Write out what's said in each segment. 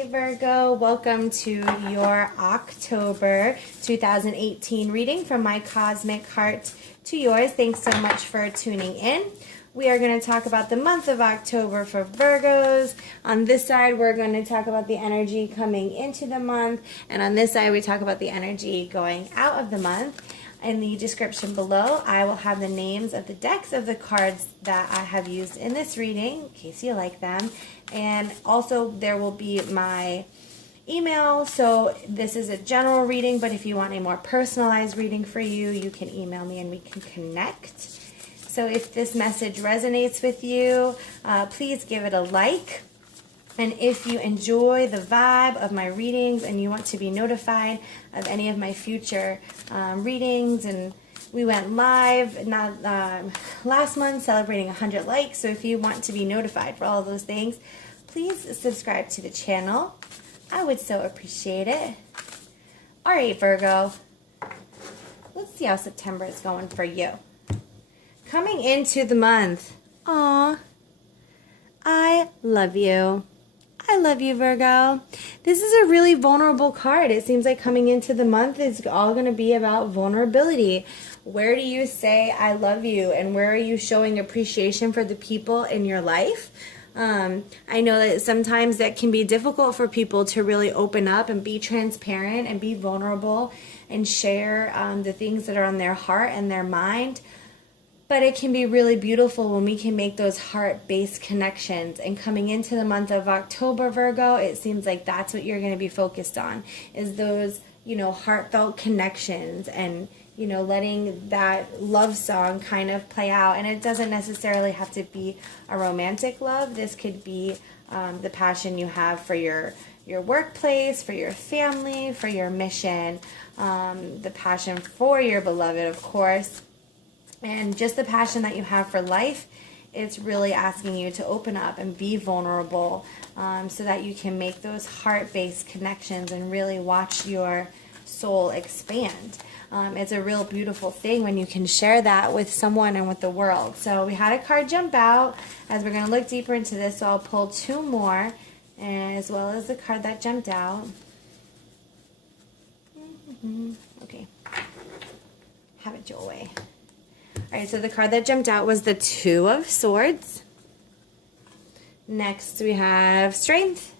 Hey Virgo, welcome to your October 2018 reading from my cosmic heart to yours. Thanks so much for tuning in. We are going to talk about the month of October for Virgos. On this side, we're going to talk about the energy coming into the month. And on this side, we talk about the energy going out of the month. In the description below, I will have the names of the decks of the cards that I have used in this reading, in case you like them. And also, there will be my email. So this is a general reading, but if you want a more personalized reading for you, you can email me and we can connect. So if this message resonates with you, please give it a like. And if you enjoy the vibe of my readings and you want to be notified of any of my future readings, and we went live last month celebrating 100 likes. So if you want to be notified for all of those things, please subscribe to the channel. I would so appreciate it. All right, Virgo. Let's see how September is going for you. Coming into the month. Aw, I love you. I love you, Virgo. This is a really vulnerable card. It seems like coming into the month is all going to be about vulnerability. Where do you say I love you, and where are you showing appreciation for the people in your life? I know that sometimes that can be difficult for people to really open up and be transparent and be vulnerable and share the things that are on their heart and their mind. But it can be really beautiful when we can make those heart-based connections. And coming into the month of October, Virgo, it seems like that's what you're going to be focused on, is those, heartfelt connections and, letting that love song kind of play out. And it doesn't necessarily have to be a romantic love. This could be the passion you have for your workplace, for your family, for your mission, the passion for your beloved, of course. And just the passion that you have for life. It's really asking you to open up and be vulnerable so that you can make those heart-based connections and really watch your soul expand. It's a real beautiful thing when you can share that with someone and with the world. So we had a card jump out as we're going to look deeper into this. So I'll pull two more, as well as the card that jumped out. Okay. Have it your way. All right, so the card that jumped out was the Two of Swords. Next, we have Strength.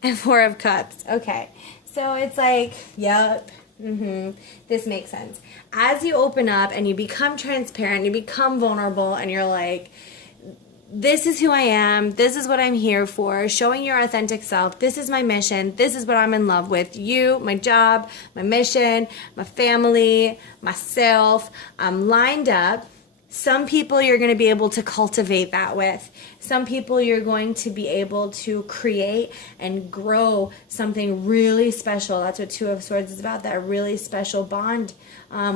And Four of Cups. Okay, so it's like, yep, this makes sense. As you open up and you become transparent, you become vulnerable, and you're like, this is who I am, this is what I'm here for, showing your authentic self, this is my mission, this is what I'm in love with, you, my job, my mission, my family, myself. I'm lined up. Some people you're going to be able to cultivate that with. Some people you're going to be able to create and grow something really special. That's what Two of Swords is about, that really special bond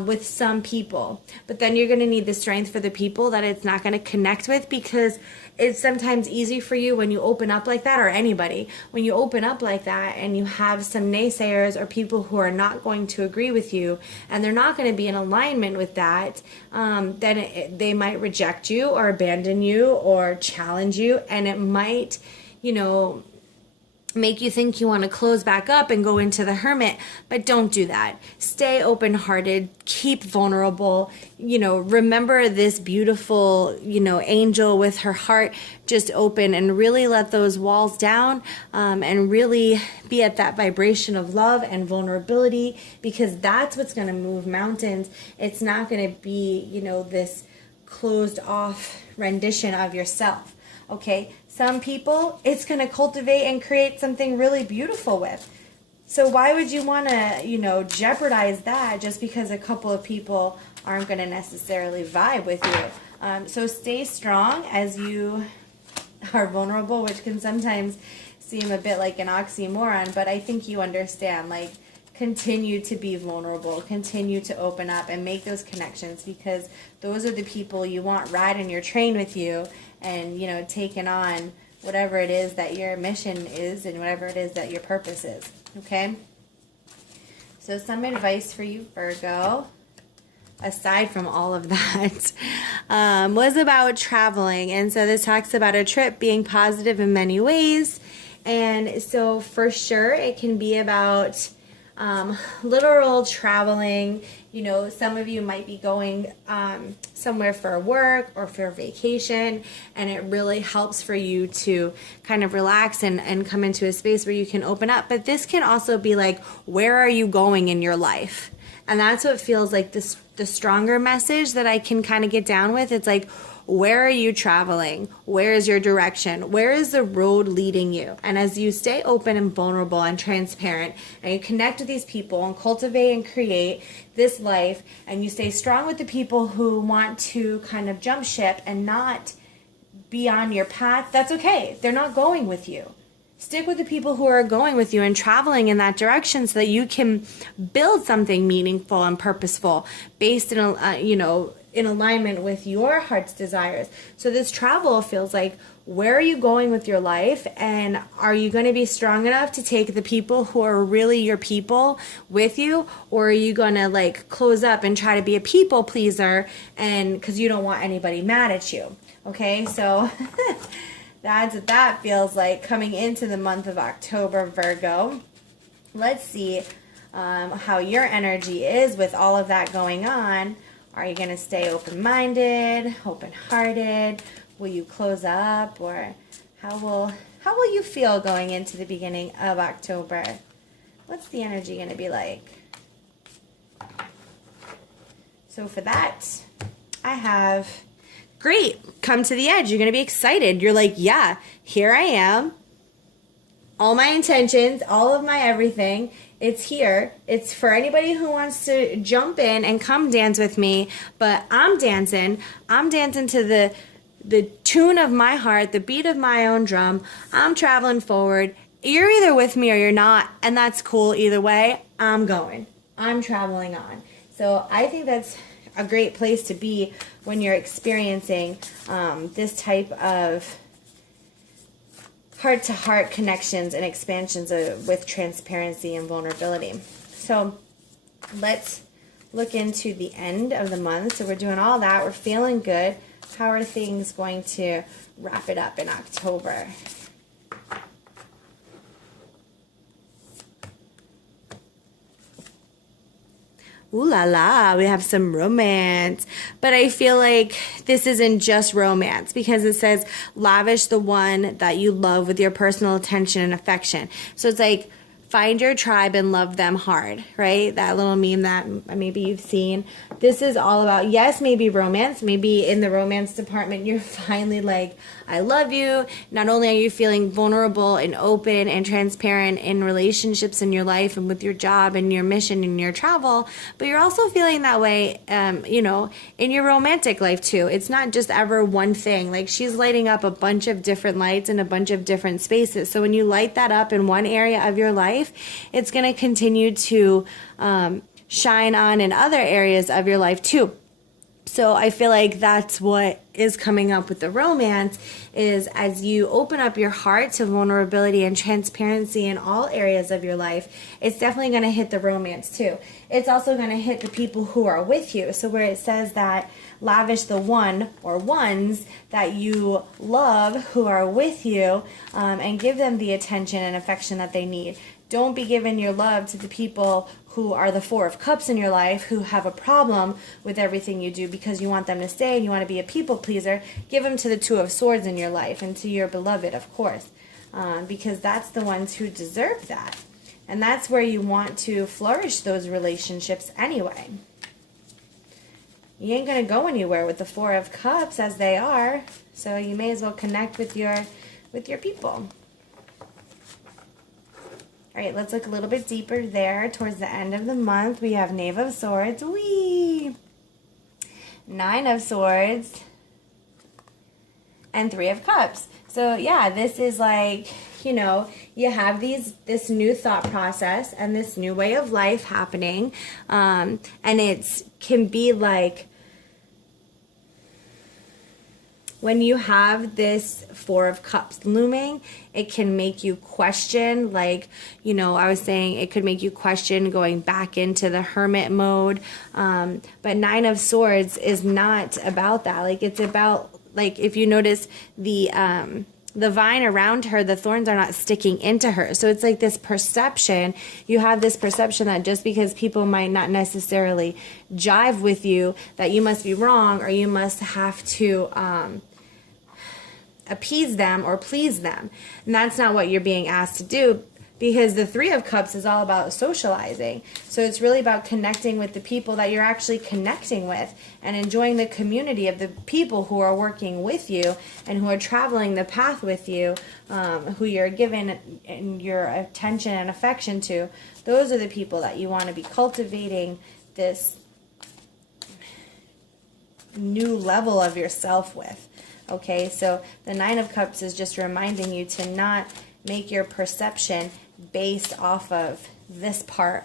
with some people. But then you're going to need the strength for the people that it's not going to connect with, because it's sometimes easy for you when you open up like that, or anybody, when you open up like that and you have some naysayers or people who are not going to agree with you and they're not going to be in alignment with that, then they might reject you or abandon you or challenge you, and it might, make you think you want to close back up and go into the hermit. But don't do that. Stay open-hearted, keep vulnerable, remember this beautiful, angel with her heart just open, and really let those walls down, and really be at that vibration of love and vulnerability, because that's what's going to move mountains. It's not going to be, this closed off rendition of yourself. Okay, some people it's going to cultivate and create something really beautiful with. So why would you want to, jeopardize that just because a couple of people aren't going to necessarily vibe with you? So stay strong as you are vulnerable, which can sometimes seem a bit like an oxymoron, but I think you understand, continue to be vulnerable, continue to open up and make those connections, because those are the people you want riding your train with you and, taking on whatever it is that your mission is and whatever it is that your purpose is, okay? So some advice for you, Virgo. aside from all of that, was about traveling. And so this talks about a trip being positive in many ways. And so for sure, it can be about literal traveling. You know, some of you might be going somewhere for work or for vacation, and it really helps for you to kind of relax and come into a space where you can open up. But this can also be like, where are you going in your life? And that's what feels like the stronger message that I can kind of get down with. It's like, where are you traveling? Where is your direction? Where is the road leading you? And as you stay open and vulnerable and transparent, and you connect with these people and cultivate and create this life, and you stay strong with the people who want to kind of jump ship and not be on your path, that's okay. They're not going with you. Stick with the people who are going with you and traveling in that direction so that you can build something meaningful and purposeful based in, in alignment with your heart's desires. So this travel feels like, where are you going with your life? And are you going to be strong enough to take the people who are really your people with you? Or are you going to like close up and try to be a people pleaser and because you don't want anybody mad at you? Okay, so that's what that feels like coming into the month of October, Virgo. Let's see how your energy is with all of that going on. Are you going to stay open-minded, open-hearted? Will you close up? Or how will you feel going into the beginning of October? What's the energy going to be like? So for that, I have, great, come to the edge. You're going to be excited. You're like, yeah, here I am. All my intentions, all of my everything, it's here. It's for anybody who wants to jump in and come dance with me. But I'm dancing. I'm dancing to the tune of my heart, the beat of my own drum. I'm traveling forward. You're either with me or you're not, and that's cool either way. I'm going. I'm traveling on. So I think that's a great place to be when you're experiencing this type of heart-to-heart connections and expansions with transparency and vulnerability. So let's look into the end of the month. So we're doing all that. We're feeling good. How are things going to wrap it up in October? Ooh la la, we have some romance. But I feel like this isn't just romance because it says lavish the one that you love with your personal attention and affection. So it's like find your tribe and love them hard, right? That little meme that maybe you've seen. This is all about, yes, maybe romance. Maybe in the romance department, you're finally like, I love you. Not only are you feeling vulnerable and open and transparent in relationships in your life and with your job and your mission and your travel, but you're also feeling that way, in your romantic life too. It's not just ever one thing. Like she's lighting up a bunch of different lights in a bunch of different spaces. So when you light that up in one area of your life, it's going to continue to shine on in other areas of your life too. So I feel like that's what is coming up with the romance is as you open up your heart to vulnerability and transparency in all areas of your life, it's definitely going to hit the romance too. It's also going to hit the people who are with you. So where it says that lavish the one or ones that you love who are with you and give them the attention and affection that they need. Don't be giving your love to the people who are the Four of Cups in your life, who have a problem with everything you do because you want them to stay and you want to be a people pleaser. Give them to the Two of Swords in your life and to your beloved, of course, because that's the ones who deserve that. And that's where you want to flourish those relationships anyway. You ain't going to go anywhere with the Four of Cups as they are, so you may as well connect with your people. All right, let's look a little bit deeper there. Towards the end of the month, we have Knave of Swords, Nine of Swords, and Three of Cups. So yeah, this is like, you have this new thought process and this new way of life happening, and it can be like when you have this Four of Cups looming, it can make you question, like, you know, I was saying it could make you question going back into the hermit mode. But Nine of Swords is not about that. Like, it's about, like, if you notice the vine around her, the thorns are not sticking into her. So it's like this perception. You have this perception that just because people might not necessarily jive with you, that you must be wrong or you must have to appease them or please them. And that's not what you're being asked to do, because the Three of Cups is all about socializing. So it's really about connecting with the people that you're actually connecting with and enjoying the community of the people who are working with you and who are traveling the path with you, who you're giving your attention and affection to. Those are the people that you want to be cultivating this new level of yourself with. Okay, so the Nine of Cups is just reminding you to not make your perception based off of this part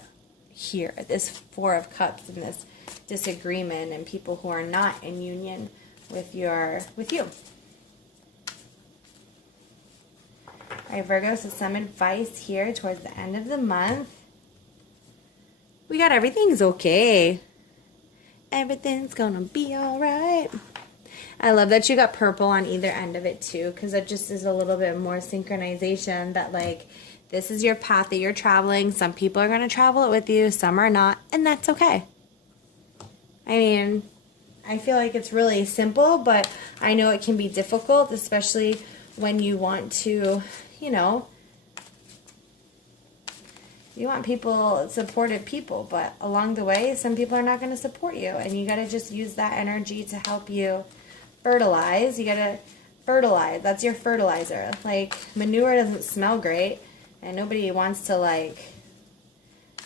here, this Four of Cups and this disagreement and people who are not in union with you. All right, Virgo, so some advice here towards the end of the month. We got everything's okay. Everything's gonna be all right. I love that you got purple on either end of it too, because it just is a little bit more synchronization that, like, this is your path that you're traveling. Some people are going to travel it with you, some are not, and that's okay. I mean, I feel like it's really simple, but I know it can be difficult, especially when you want to, you know, you want people, supportive people, but along the way, some people are not going to support you, and you got to just use that energy to help you fertilize. You got to fertilize. That's your fertilizer. Like, manure doesn't smell great, and nobody wants to, like,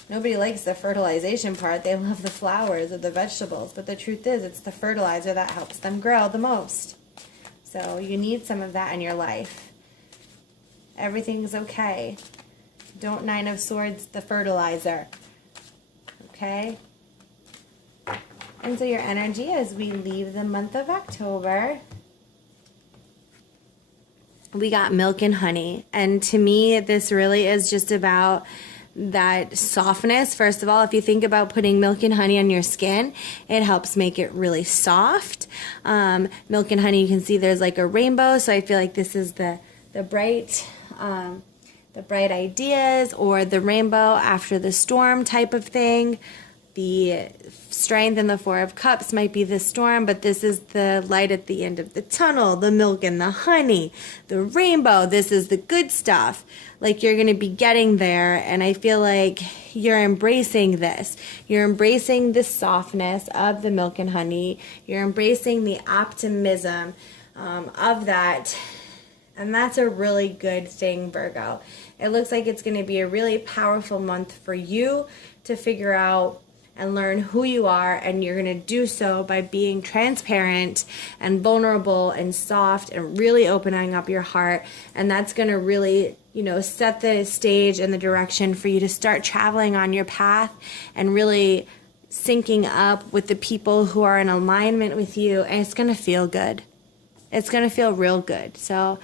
nobody likes the fertilization part. They love the flowers or the vegetables, but the truth is it's the fertilizer that helps them grow the most. So you need some of that in your life. Everything's okay. Don't Nine of Swords the fertilizer. Okay? And so your energy as we leave the month of October, we got milk and honey. And to me, this really is just about that softness. First of all, if you think about putting milk and honey on your skin, it helps make it really soft. Milk and honey, you can see there's like a rainbow. So I feel like this is the bright ideas, or the rainbow after the storm type of thing. The strength in the Four of Cups might be the storm, but this is the light at the end of the tunnel, the milk and the honey, the rainbow. This is the good stuff. Like, you're going to be getting there, and I feel like you're embracing this. You're embracing the softness of the milk and honey. You're embracing the optimism of that, and that's a really good thing, Virgo. It looks like it's going to be a really powerful month for you to figure out and learn who you are, and you're going to do so by being transparent and vulnerable and soft and really opening up your heart. And that's going to really, you know, set the stage and the direction for you to start traveling on your path and really syncing up with the people who are in alignment with you, and it's going to feel good. It's going to feel real good. So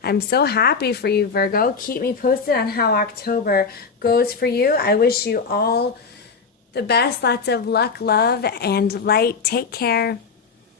I'm so happy for you, Virgo. Keep me posted on how October goes for you. I wish you all the best. Lots of luck, love, and light. Take care.